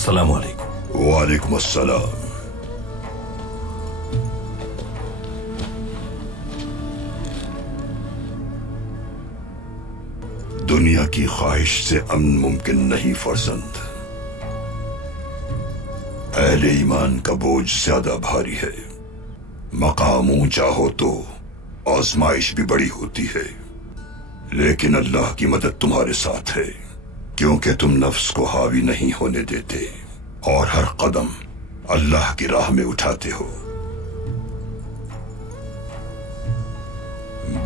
अस्सलाम वालेकुम। वालेकुम अस्सलाम। दुनिया की ख्वाहिश से अमन मुमकिन नहीं फर्जंद। अहले ईमान का बोझ ज्यादा भारी है। मकाम ऊंचा हो तो आजमाइश भी बड़ी होती है, लेकिन अल्लाह की मदद तुम्हारे साथ है, क्योंकि तुम नफ्स को हावी नहीं होने देते और हर कदम अल्लाह की राह में उठाते हो।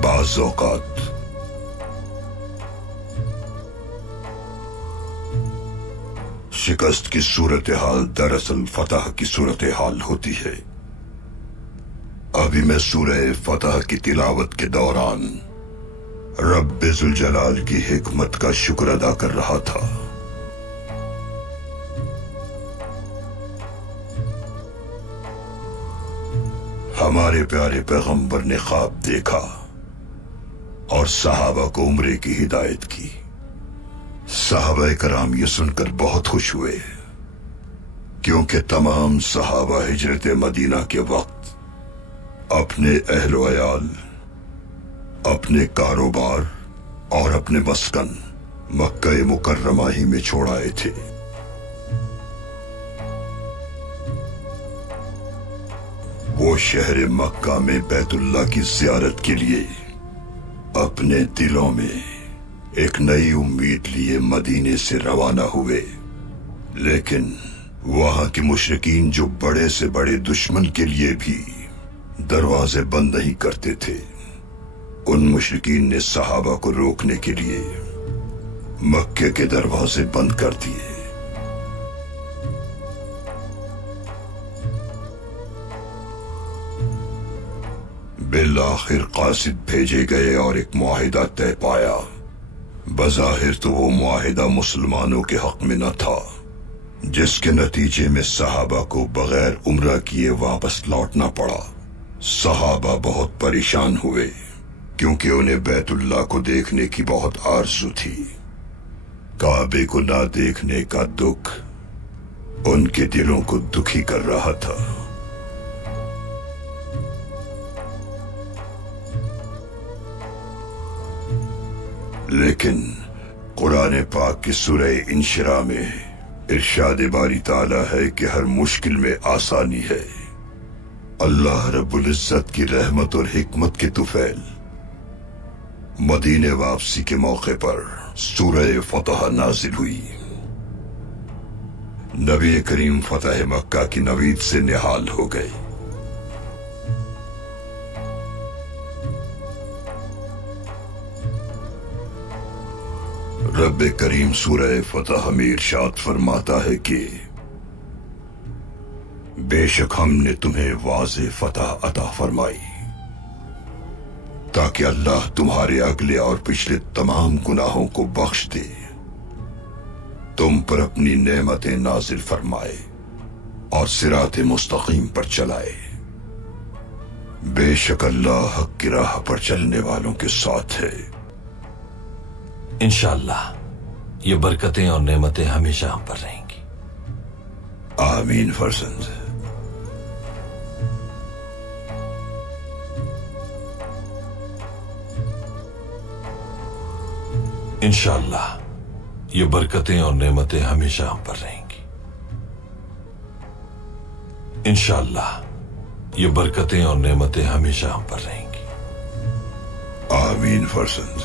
बाज़ औक़ात शिकस्त की सूरत हाल दरअसल फतह की सूरत हाल होती है। अभी मैं सूरह फतह की तिलावत के दौरान रब्बे जुल जलाल की हिकमत का शुक्र अदा कर रहा था। हमारे प्यारे पैगंबर ने ख्वाब देखा और सहाबा को उम्रे की हिदायत की। सहाबा कराम ये सुनकर बहुत खुश हुए, क्योंकि तमाम सहाबा हिजरत मदीना के वक्त अपने अहलो अयाल, अपने कारोबार और अपने मस्कन मक्का मुकर्रमा ही में छोड़ आए थे। वो शहर मक्का में बैतुल्लाह की ज़ियारत के लिए अपने दिलों में एक नई उम्मीद लिए मदीने से रवाना हुए, लेकिन वहां के मुशरिकीन जो बड़े से बड़े दुश्मन के लिए भी दरवाजे बंद नहीं करते थे, उन मुशरिकीन ने सहाबा को रोकने के लिए मक्के के दरवाजे बंद कर दिए। बिल आखिर कासिद भेजे गए और एक मुआहिदा तय पाया। बज़ाहिर तो वो मुआहिदा मुसलमानों के हक में न था, जिसके नतीजे में सहाबा को बगैर उम्रा किए वापस लौटना पड़ा। सहाबा बहुत परेशान हुए, क्योंकि उन्हें बैतुल्लाह को देखने की बहुत आरज़ू थी। काबे को ना देखने का दुख उनके दिलों को दुखी कर रहा था। लेकिन कुरान पाक की सूरह इंशिरा में इरशाद बारी ताला है कि हर मुश्किल में आसानी है। अल्लाह रब्बुल इज्जत की रहमत और हिकमत के तुफैल मदीने वापसी के मौके पर सूरह फतह नाजिल हुई। नबी करीम फतह मक्का की नवीद से निहाल हो गए। रब्बे करीम सूरह फतह में इरशाद फरमाता है कि बेशक हमने तुम्हें वाज़े फतह अता फरमाई, ताकि अल्लाह तुम्हारे अगले और पिछले तमाम गुनाहों को बख्श दे, तुम पर अपनी नेमतें नाजिल फरमाए और सिरात मुस्तकीम पर चलाए। बेशक अल्लाह हक की राह पर चलने वालों के साथ है। इंशाअल्लाह ये बरकतें और नेमतें हमेशा हम पर रहेंगी। आमीन फर्जंद। इंशाअल्लाह ये बरकतें और नेमतें हमेशा हम पर रहेंगी। इंशाअल्लाह ये बरकतें और नेमतें हमेशा हम पर रहेंगी। आमीन फर्जंद।